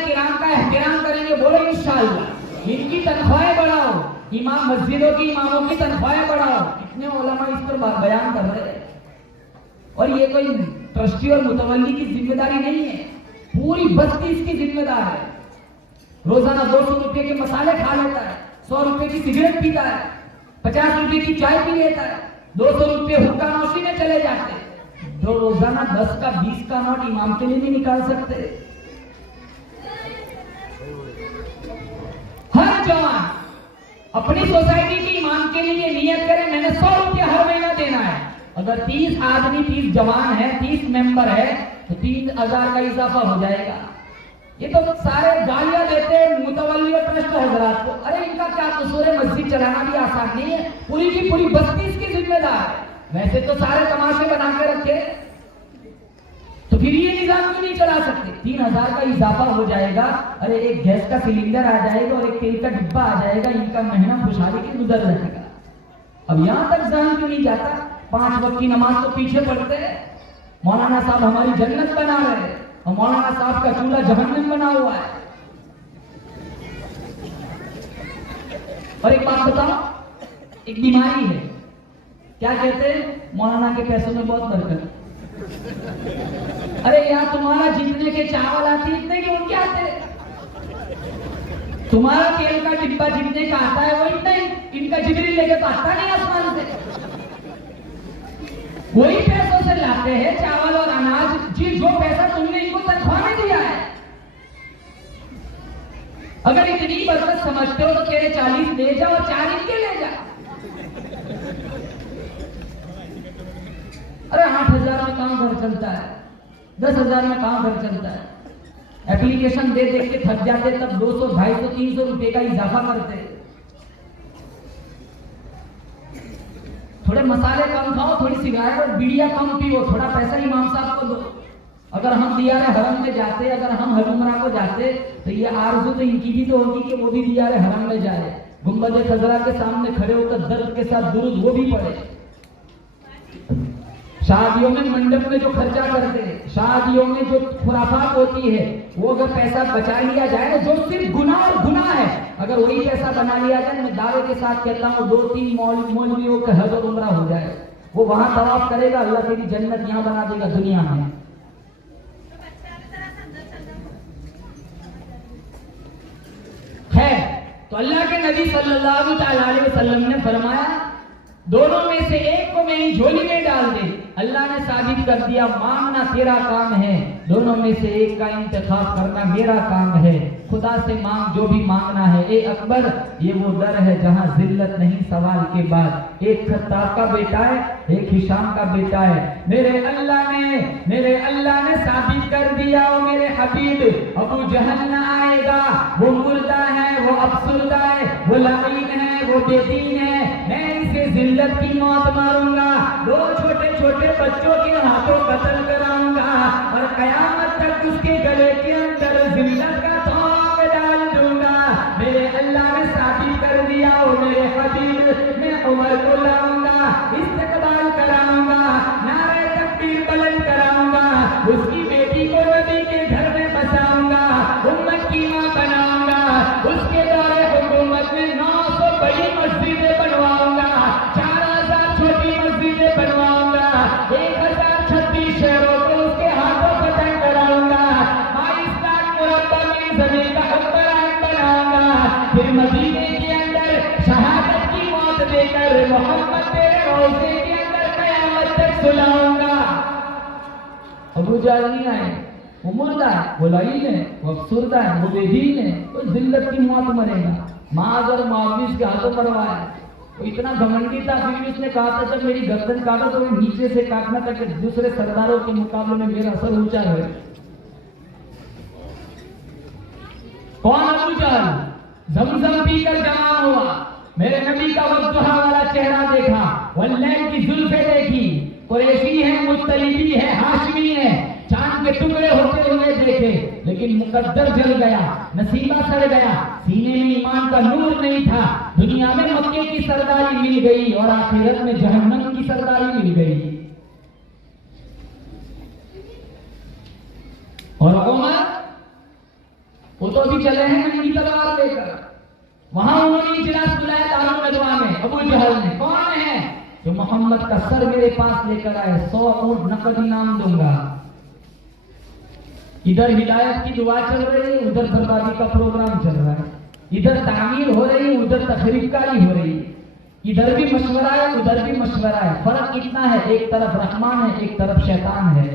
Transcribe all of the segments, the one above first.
کرام کا احترام کریں گے، بولو انشاءاللہ۔ ان کی تنخواہیں بڑھاؤ، امام مسجدوں کی اماموں کی تنخواہیں بڑھاؤ۔ کتنے علماء اس پر بیان کر رہے ہیں، اور یہ کوئی ٹرسٹی اور متولی کی ذمہ داری نہیں ہے، پوری بستی اس کی ذمہ دار ہے۔ روزانہ 200 روپے کے مسالے کھا لیتا ہے، 100 روپے کی سگریٹ پیتا ہے، 50 روپے کی چائے پی لیتا ہے، 200 روپے حقہ نوشی میں چلے جاتے ہیں۔ جو روزانہ 10 کا 20 کا نوٹ امام کے لیے نہیں نکال سکتے۔ ہر جوان اپنی سوسائٹی کی امام کے لیے نیت کرے، میں نے 100 روپے ہر مہینہ دینا ہے۔ اگر 30 آدمی 30 جوان ہے، 30 ممبر ہے تو 3000 کا اضافہ ہو جائے گا۔ یہ تو سارے گالیاں دیتے ہیں متولی اور ٹرسٹ حضرات کو، ارے ان کا کیا قصور ہے؟ مسجد چلانا بھی آسان نہیں ہے، پوری کی پوری بستی اس کی ذمہ دار ہے۔ ویسے تو سارے تماشے بنا کے رکھے، تو پھر یہ نظام کیوں نہیں چلا سکتے؟ 3000 کا اضافہ ہو جائے گا، ارے ایک گیس کا سلنڈر آ جائے گا اور ایک تیل کا ڈبہ آ جائے گا، ان کا مہینہ خوشحالی کے گزر جائے گا۔ اب یہاں تک ذہن کیوں نہیں جاتا؟ 5 وقت کی نماز تو پیچھے پڑھتے ہیں، مولانا صاحب ہماری جنت بنا رہے ہیں اور مولانا صاحب کا چولہا جہنم بنا ہوا ہے۔ اور ایک بات بتاؤ، ایک بیماری ہے، کیا کہتے ہیں؟ مولانا کے پیسوں میں بہت برکت۔ ارے یار تمہارا جتنے کے چاول آتے اتنے کے ان کے آتے، تمہارا تیل کا ڈبہ جتنے کا آتا ہے وہ اتنا ہی، ان کا جبریل لے کے تو آتا نہیں آسمان سے، وہی پیسوں سے لاتے ہیں چاول اور اناج، جی جو پیسہ تم نے ان کو تنخواہ میں دیا ہے۔ اگر اتنی برکت سمجھتے ہو تو تیرے 40 لے جا اور 4 ان کے لے جا۔ ارے 8000 میں کہاں گھر چلتا ہے، 10000 میں کہاں گھر چلتا ہے؟ ایپلیکیشن دے کے تھک جاتے، تب 200 250 300 روپے کا اضافہ کرتے۔ تھوڑے مسالے کم کھاؤ، تھوڑی سگریٹ اور بیڑیاں کم پیو، تھوڑا پیسہ امام صاحب کو دو۔ اگر ہم دیار حرم میں جاتے، اگر ہم حج عمرہ کو جاتے تو یہ آرزو تو ان کی بھی تو ہوگی کہ وہ بھی دیار حرم میں جائے، گنبد خضرا کے سامنے کھڑے ہو کر درد کے ساتھ درود وہ بھی پڑھے۔ شادیوں میں منڈپ میں جو خرچہ کرتے ہیں، شادیوں میں جو خرافات ہوتی ہے، وہ اگر پیسہ بچا لیا جائے، جو صرف گناہ اور گناہ ہے، اگر وہی پیسہ بنا لیا جائے، میں دعوے کے ساتھ کہتا ہوں 2-3 مولویوں کا حج اور عمرہ ہو جائے، وہ وہاں طواف کرے گا، اللہ تیری جنت یہاں بنا دے گا دنیا میں۔ خیر، تو اللہ کے نبی صلی اللہ علیہ وسلم نے فرمایا دونوں میں سے ایک کو میری جھولی میں ڈال دے۔ اللہ نے ثابت کر دیا مانگنا تیرا کام ہے، دونوں میں سے ایک کا انتخاب کرنا میرا کام ہے۔ خدا سے مانگ جو بھی مانگنا ہے۔ اے اکبر، یہ وہ در ہے جہاں ذلت نہیں سوال کے بعد۔ ایک خطاب کا بیٹا ہے، ایک ہشام کا بیٹا ہے۔ میرے اللہ نے ثابت کر دیا، او میرے حبیب، ابو جہل نہ آئے گا، وہ مردہ ہے، وہ افسردہ ہے، وہ لعین ہے، وہ بے دین ہے، میں اسے ذلت کی موت ماروں گا، 2 چھوٹے چھوٹے بچوں کے ہاتھوں قتل کراؤں گا، اور قیامت تک اس کے گلے کے اندر ذلت کا تھوک ڈال دوں گا۔ میرے اللہ نے ثابت کر دیا، او میرے حبیب، میں عمر کو لاؤں گا، استقبال کراؤں گا، نعرہ تکبیر بلند کراؤں گا، اس کی بیٹی کو نبی کے گھر میں بساؤں گا، امت کی ماں بناؤں گا، اس کے دور حکومت میں 900 بڑی مسجدیں بنواؤں گا، 4000 چھوٹی مسجدیں بنواؤں گا، 1036 شہروں کو اس کے ہاتھوں فتح کراؤں گا، 22 لاکھ مربع میل زمین کا حکمران بناؤں گا، پھر مدینے کے اندر شہادت کی موت دے کر محمد تیرے روضے کے اندر قیامت تک سلاؤں گا۔ ابو جہل نہیں آئے، وہ مردہ ہے، وہ لعین ہے، وہ افسردہ ہے، وہ بے دین ہے، وہ ذلت کی موت مرے گا۔ معاذ اور معاویز کے ہاتھوں مروایا ہے۔ وہ اتنا گھمنڈی تھا، پھر بھی اس نے کہا تھا جب میری گردن کاٹو تو وہ نیچے سے کاٹنا تھا کہ دوسرے سرداروں کے مقابلے میں میرا سر اونچا رہے۔ کون ابو جہل؟ زمزم پی کر جمع ہوا، میرے نبی کا وضحا والا چہرہ دیکھا، واللیل کی زلفیں دیکھی، قریشی ہے، مطلبی ہے، ہاشمی ہے، چاند کے ٹکڑے ہوتے ہوئے دیکھے، لیکن مقدر جل گیا، نصیبہ سڑ گیا، سینے میں ایمان کا نور نہیں تھا۔ دنیا میں مکے کی سرداری مل گئی اور آخرت میں جہنم کی سرداری مل گئی۔ اور عمر وہ تو ابھی چلے ہیں ننگی تلوار لے کر. وہاں انہوں نے اجلاس بلایا دار الندوہ میں. ابو جہل نے کون ہے جو محمد کا سر میرے پاس لے کر آئے, 100 اونٹ نقد انعام دوں گا. ادھر ہدایت کی دعا چل رہی ہے, ادھر بربادی کا پروگرام چل رہا ہے. ادھر تعمیر ہو رہی ہے, ادھر تخریب کاری ہو رہی ہے. ادھر بھی مشورہ ہے, ادھر بھی مشورہ ہے. فرق کتنا ہے, ایک طرف رحمان ہے, ایک طرف شیطان ہے.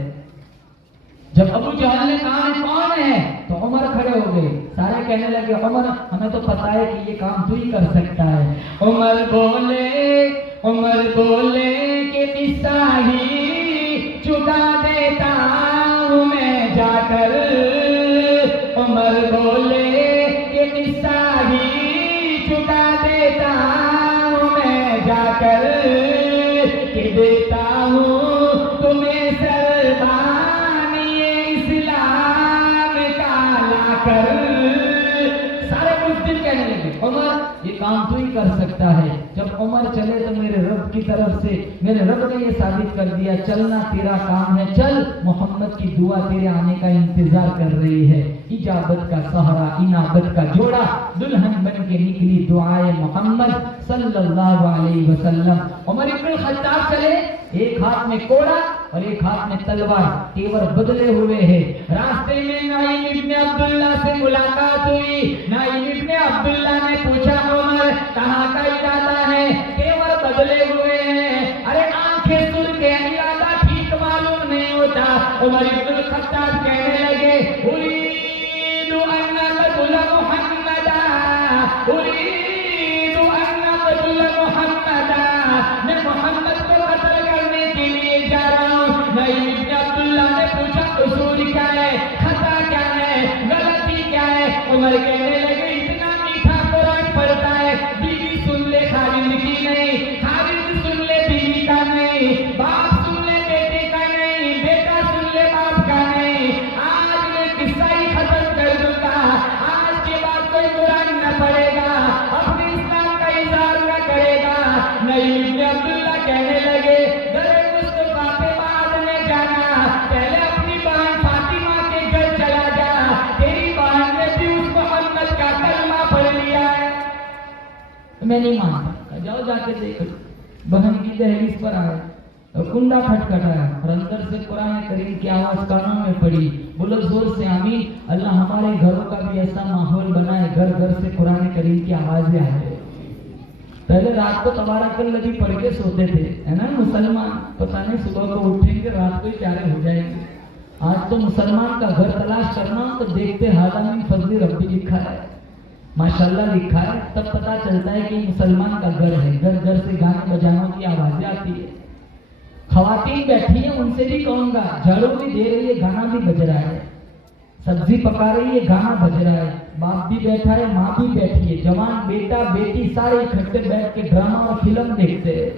جب ابو جہل نے کہا کون ہے تو عمر کھڑے ہو گئے. سارے کہنے لگے عمر ہمیں تو پتا ہے کہ یہ کام تو ہی کر سکتا ہے. عمر بولے کہ قصہ ہی چکا دیتا ہوں میں جا کر. عمر بولے کہ قصہ ہی چکا دیتا ہوں میں جا کر, کہ دیتا ہوں تمہیں سربانی اسلام کا لا کر. سارے مسلم کہنے لگے عمر یہ کام تو ہی کر سکتا ہے. جب عمر چلے تو میرے رب کی طرف سے میرے رب نے یہ ثابت کر دیا چلنا تیرا کام ہے, چل محمد کی دعا تیرے آنے کا انتظار کر رہی ہے. اجابت کا سہرا, انابت کا جوڑا, دلہن بن کے نکلی دعائے محمد صلی اللہ علیہ وسلم. عمر ابن الخطاب چلے, ایک ہاتھ میں کوڑا اور ایک ہاتھ میں تلوار, تیور بدلے ہوئے ہیں. راستے میں نعیم ابن عبداللہ سے ملاقات ہوئی. نعیم ابن عبداللہ نے پوچھا عمر کہاں کا ارادہ ہے, تیور بدلے ہوئے ہیں. ارے آنکھیں سن کے ارادہ ٹھیک معلوم نہیں ہوتا. عمر ابن الخطاب کہنے لگے اريد ان اقتل محمدا, اريد ان اقتل محمدا, میں محمد کو قتل کرنے کے لیے جا رہا ہوں. نعیم ابن عبداللہ نے پوچھا قصور کیا ہے, خطا کیا ہے, غلطی کیا ہے. عمر کہنے لگے اتنا میٹھا قرآن پڑھتا ہے, بیوی سن لے خالد کی نہیں, خالد سن لے بیوی کا نہیں, باپ سن لے بیٹے کا نہیں, بیٹا سن لے باپ کا نہیں. آج میں قصہ ہی ختم کر دوں گا, آج کے بعد کوئی قرآن نہ پڑھے گا, اپنے اسلام کا اظہار نہ کرے گا. نعیم ابن عبداللہ کہنے لگے درے مصطفیٰ پہ بعد میں جانا, پہلے اپنی بہن فاطمہ کے گھر چلا جا, تیری بہن نے بھی اس محمد کا کلمہ پڑھ لیا ہے. میں نہیں مانتا, جاؤ جا کے دیکھ. بہن کی دہلیز پر آئے, کنڈا کھٹکھٹایا اور اندر سے قرآن کریم کی آواز کانوں میں پڑی. بولو زور سے آمین. اللہ ہمارے گھروں کا بھی ایسا ماحول بنائے, گھر گھر سے قرآن کریم کی آوازیں آئے. پہلے رات کو تبارک الذی پڑھ کے سوتے تھے, ہے نا مسلمان, پتہ نہیں صبح کو اٹھیں گے رات کو ہی پیارے ہو جائیں گے. آج تو مسلمان کا گھر تلاش کرنا تو دیکھتے ہادہ من فضل ربی لکھا ہے, ماشاءاللہ لکھا ہے, تب پتہ چلتا ہے کہ مسلمان کا گھر ہے. گھر گھر سے گانے بجانوں کی آوازیں آتی ہے. خواتین بیٹھی ہیں, ان سے بھی کہوں گا, جھاڑو بھی دے رہی ہے, گانا بھی بج رہا ہے, سبزی پکا رہی ہے, گانا بج رہا ہے, باپ بھی بیٹھا ہے, ماں بھی بیٹھی ہے, جوان بیٹا بیٹی سارے اکٹھے بیٹھ کے ڈرامہ اور فلم دیکھتے ہیں.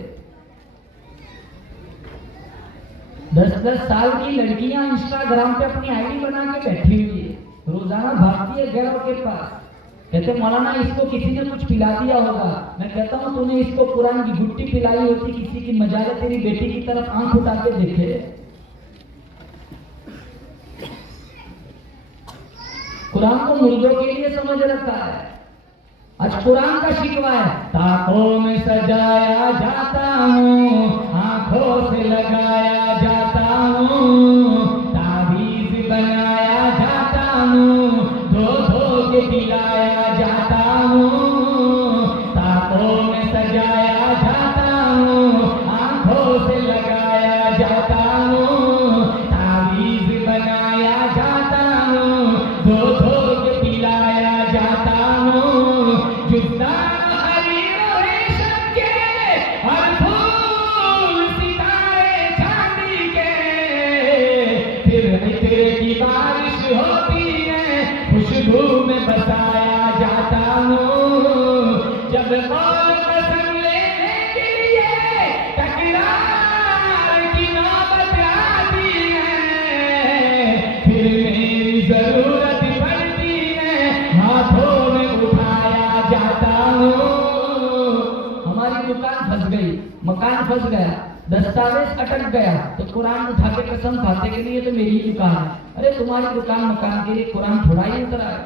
10-10 سال کی لڑکیاں انسٹاگرام پہ اپنی آئی ڈی بنا کے بیٹھی ہوئی ہے, روزانہ بھاگتی ہے گھروں کے پاس. کہتے مولانا اس کو کسی نے کچھ پلا دیا ہوگا. میں کہتا ہوں تو نے اس کو قرآن کی گٹی پلائی ہوتی, کسی کی مجال ہے تیری بیٹی کی طرف آنکھ اٹھا کے دیکھے. قرآن کو مردوں کے لیے سمجھ رکھا ہے. آج قرآن کا شکوہ ہے, طاقوں میں سجایا جاتا ہوں, آنکھوں سے لگایا جاتا ہوں, تعویذ بنایا جاتا ہوں, دھو دھو کے پلایا جاتا ہوں. طاقوں میں سجایا جاتا ہوں, آنکھوں سے لگایا جاتا ہوں, تعویذ بنایا جاتا ہوں, دھو دھو کے پلایا جاتا ہوں. جدان حریر و ریشم کے اور پھول ستارے چاندی کے, پھر عطر کی بارش ہوتی ہے, خوشبو میں بسایا جاتا ہوں. جب قول قسم لینے کے لیے تکرار کی نوبت آتی ہے, پھر میری ضرورت پڑتی ہے, ہاتھوں میں اٹھایا جاتا ہوں. ہماری دکان پھنس گئی, مکان پھنس گیا, دستاویز اٹک گیا, تو قرآن اٹھا کے قسم کھاتے کہ نہیں یہ تو میری دکان ہے. ارے تمہاری دکان مکان کے لیے قرآن تھوڑا ہی اترا ہے.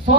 100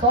100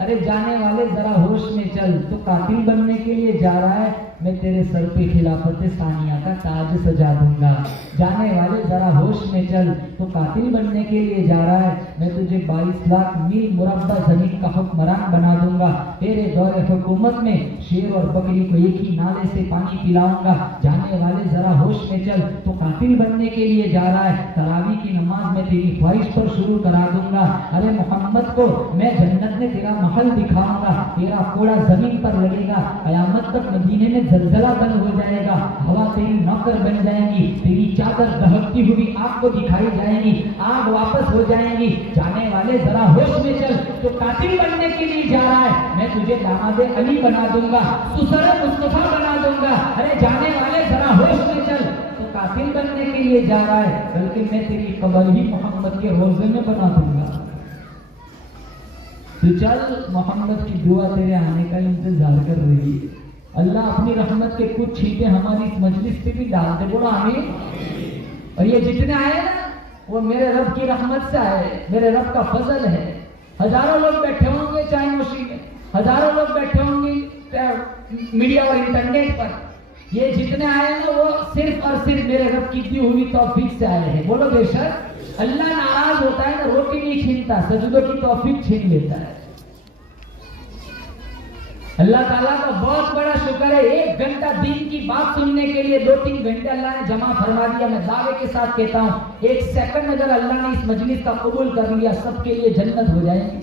ارے جانے والے ذرا ہوش میں چل، تو قاتل بننے کے لیے جا رہا ہے، میں تیرے سر پہ خلافت ثانیہ کا تاج سجا دوں گا۔ جانے والے ذرا ہوش میں چل، تو قاتل بننے کے لیے جا رہا ہے، میں تجھے 22 لاکھ میل مربع زمین کا حکمران بنا دوں گا۔ تیرے دور حکومت میں شیر اور بکری کو ایک ہی نالے سے پانی پلاؤں گا۔ جانے والے ذرا ہوش میں چل، تو قاتل بننے کے لیے جا رہا ہے، تراویح کی نماز میں تیری خواہش پر شروع کرا دوں گا۔ ارے محمد کو میں جنت میں تیرا محل دکھاؤں گا، تیرا کوڑا زمین پر لگے گا، قیامت تک مدینے میں زلزلہ بند ہو جائے گا، ہوا تیری نوکر بن جائے گی، تیری چادر دہکتی ہوئی آگ کو دکھائی جائے گی، آگ واپس ہو جائے گی۔ جانے والے ذرا ہوش میں چل، تو قاتل بننے کے لیے جا رہا ہے، میں تجھے داماد علی بنا دوں گا، سسر مصطفیٰ بنا دوں گا۔ ارے جانے والے ذرا ہوش میں چل، تو قاتل بننے کے لیے جا رہا ہے، بلکہ میں تیری قبر ہی محمد کے روزے میں بنا دوں گا۔ تو چل، محمد کی دعا تیرے آنے کا انتظار کر رہی ہے۔ اللہ اپنی رحمت کے کچھ چھینٹے ہماری اس مجلس پہ بھی ڈال دے، بولا آمین۔ اور یہ جتنے آئے نا، وہ میرے رب کی رحمت سے آئے، میرے رب کا فضل ہے۔ ہزاروں لوگ بیٹھے ہوں گے چائے نوشی میں، ہزاروں لوگ بیٹھے ہوں گے میڈیا اور انٹرنیٹ پر، یہ جتنے آئے نا وہ صرف اور صرف میرے رب کی دی ہوئی توفیق سے آئے ہیں۔ بولو بے شک۔ اللہ ناراض ہوتا ہے نا، روٹی نہیں چھینتا، سجدوں کی توفیق چھین لیتا ہے۔ اللہ تعالیٰ کا بہت بڑا شکر ہے، 1 گھنٹہ دین کی بات سننے کے لیے 2-3 گھنٹے اللہ نے جمع فرما دیا۔ میں دعوے کے ساتھ کہتا ہوں، 1 سیکنڈ اگر اللہ نے اس مجلس کا قبول کر لیا، سب کے لیے جنت ہو جائے گی۔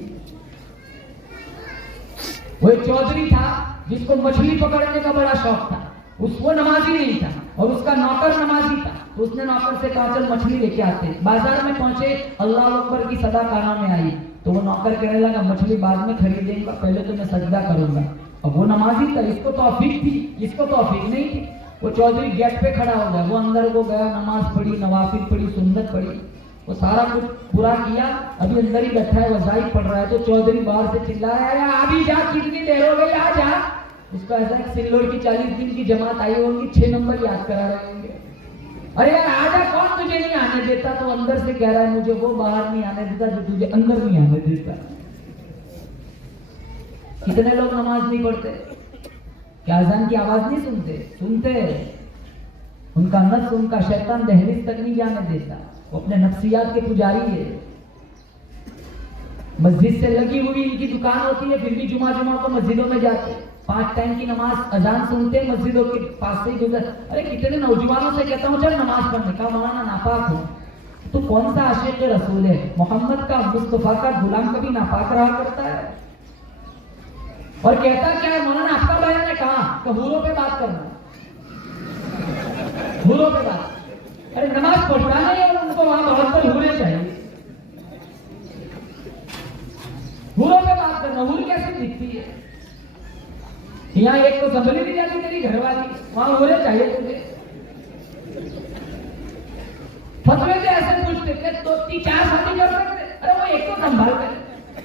وہ ایک چودھری تھا جس کو مچھلی پکڑنے کا بڑا شوق تھا، وہ نمازی نہیں تھا اور اس کا نوکر نمازی تھا، تو اس نے نوکر سے کہا چل مچھلی لے کے آتے۔ بازار میں پہنچے، اللہ اکبر کی صدا کانوں میں آئی، تو وہ نوکر کہنے لگا مچھلی بعد میں خریدیں گا، پہلے تو میں سجدہ کروں گا۔ اب وہ نمازی تھا، اس کو توفیق تھی، اس کو توفیق نہیں تھی۔ وہ چودھری گیٹ پہ کھڑا ہو گیا، وہ اندر کو گیا، نماز پڑھی، نوافل پڑھی، سنت پڑھی، وہ سارا کچھ پورا کیا، ابھی اندر ہی بیٹھا ہے، وظائف پڑھ رہا ہے، تو چودھری باہر سے چلایا، ابھی جا، کتنی دیر ہو گئی، آ جا۔ اس کو ایسا ایک سلوڑ کی 40 دن کی جماعت آئی ہوگی، 6 نمبر یاد کرا رہے ہوں گے۔ ارے یار آجا، کون تجھے نہیں آنے دیتا؟ تو اندر سے کہہ رہا ہے مجھے وہ باہر نہیں آنے دیتا جو تجھے اندر نہیں آنے دیتا۔ کتنے لوگ نماز نہیں پڑھتے؟ کیا اذان کی آواز نہیں سنتے؟ سنتے۔ ان کا نفس، ان کا شیطان دہلیز تک نہیں جانے دیتا، وہ اپنے نفسیات کے پجاری ہے۔ مسجد سے لگی ہوئی ان کی دکان ہوتی ہے، پھر بھی جمعہ کو مسجدوں میں جاتے، 5 ٹائم کی نماز اذان سنتے، مسجدوں کے پاس سے ہی گزر۔ ارے کتنے نوجوانوں سے کہتا ہوں چل نماز پڑھنے کا، مولانا ناپاک ہو۔ تو کون سا عاشق رسول ہے؟ محمد کا، مصطفیٰ کا غلام کبھی ناپاک رہا کرتا ہے؟ اور کہتا کیا ہے مولانا؟ آپ کا بیان نے کہا کہ حوروں پہ بات کرنا، حوروں پہ بات۔ ارے نماز پڑھتا نہیں اور ان کو وہاں بہت پر حوریں چاہیے، حوروں پہ بات کرنا۔ حور کیسے دکھتی ہے؟ یہاں ایک تو سنبھلی نہیں جاتی تیری گھر والی، وہاں حوریں چاہیے تجھے۔ فتوے سے ایسے پوچھتے کہ 4 شادی کر سکتے؟ ارے وہ ایک کو سنبھال کر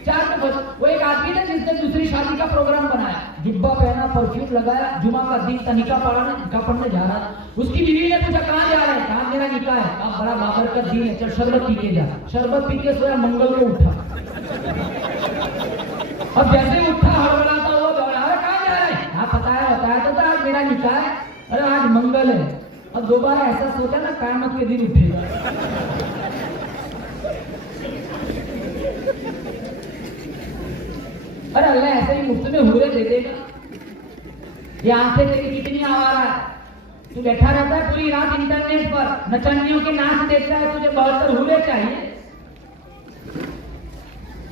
4 تو بس۔ وہ ایک آدمی تھا جس نے دوسری شادی کا پروگرام بنایا، جبہ پہنا، پرفیوم لگایا، جمعہ کا دن تھا، نکاح پڑھنے جا رہا۔ اس کی بیوی نے پوچھا کہاں جا رہا ہے؟ کہاں میرا نکاح ہے۔ اب بڑا بابر کا دن ہے، چل شربت پی کے جا۔ شربت پی کے سویا، منگل کو اٹھا، اب جیسے اٹھا ہڑبڑاتا ہوا دوڑا، ارے کہاں جا رہا ہے؟ ہاں بتایا تو تھا آج میرا نکاح ہے۔ ارے آج منگل ہے۔ اب دوبارہ ایسا سوچا نا قیامت کے دن اٹھے گا۔ ارے اللہ ایسے ہی مفت میں حوریں دے دے گا؟ یہ آنکھیں تیری کتنی آوارہ ہے، تو بیٹھا رہتا ہے پوری رات انٹرنیٹ پر، نچنیوں کے ناچ دیکھتا ہے، تجھے 72 حوریں چاہیے۔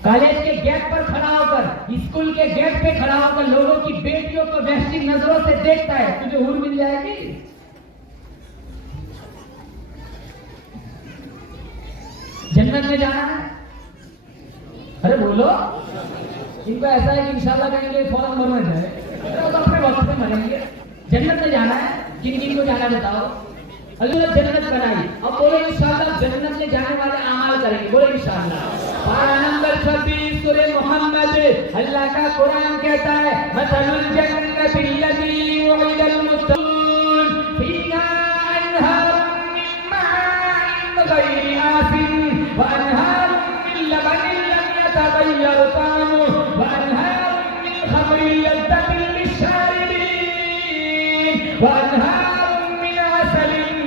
کالج کے گیٹ پر کھڑا ہو کر، اسکول کے گیٹ پہ کھڑا ہو کر لوگوں کی بیٹیوں کو وحشی نظروں سے دیکھتا ہے، تجھے حور مل جائے گی؟ جنت میں جانا ہے؟ ارے بولو، ان کو ایسا ہے کہ انشاءاللہ کہیں گے فوراً مرنا جائے، تو اپنے وقت پہ مریں گے۔ جنت میں جانا ہے، کن کن کو جانا بتاؤ؟ اللہ نے جنت بنائی، اب بولو انشاءاللہ جنت میں جانے والے اعمال کریں گے، بولو انشاءاللہ۔ پارہ نمبر 26 سورہ محمد، اللہ کا قرآن کہتا ہے مثل الجنت الذی وعد المتقون فیہا انہار من ماء غیر آسن وانہار من لبن لم یتغیر طعمہ وانہار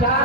4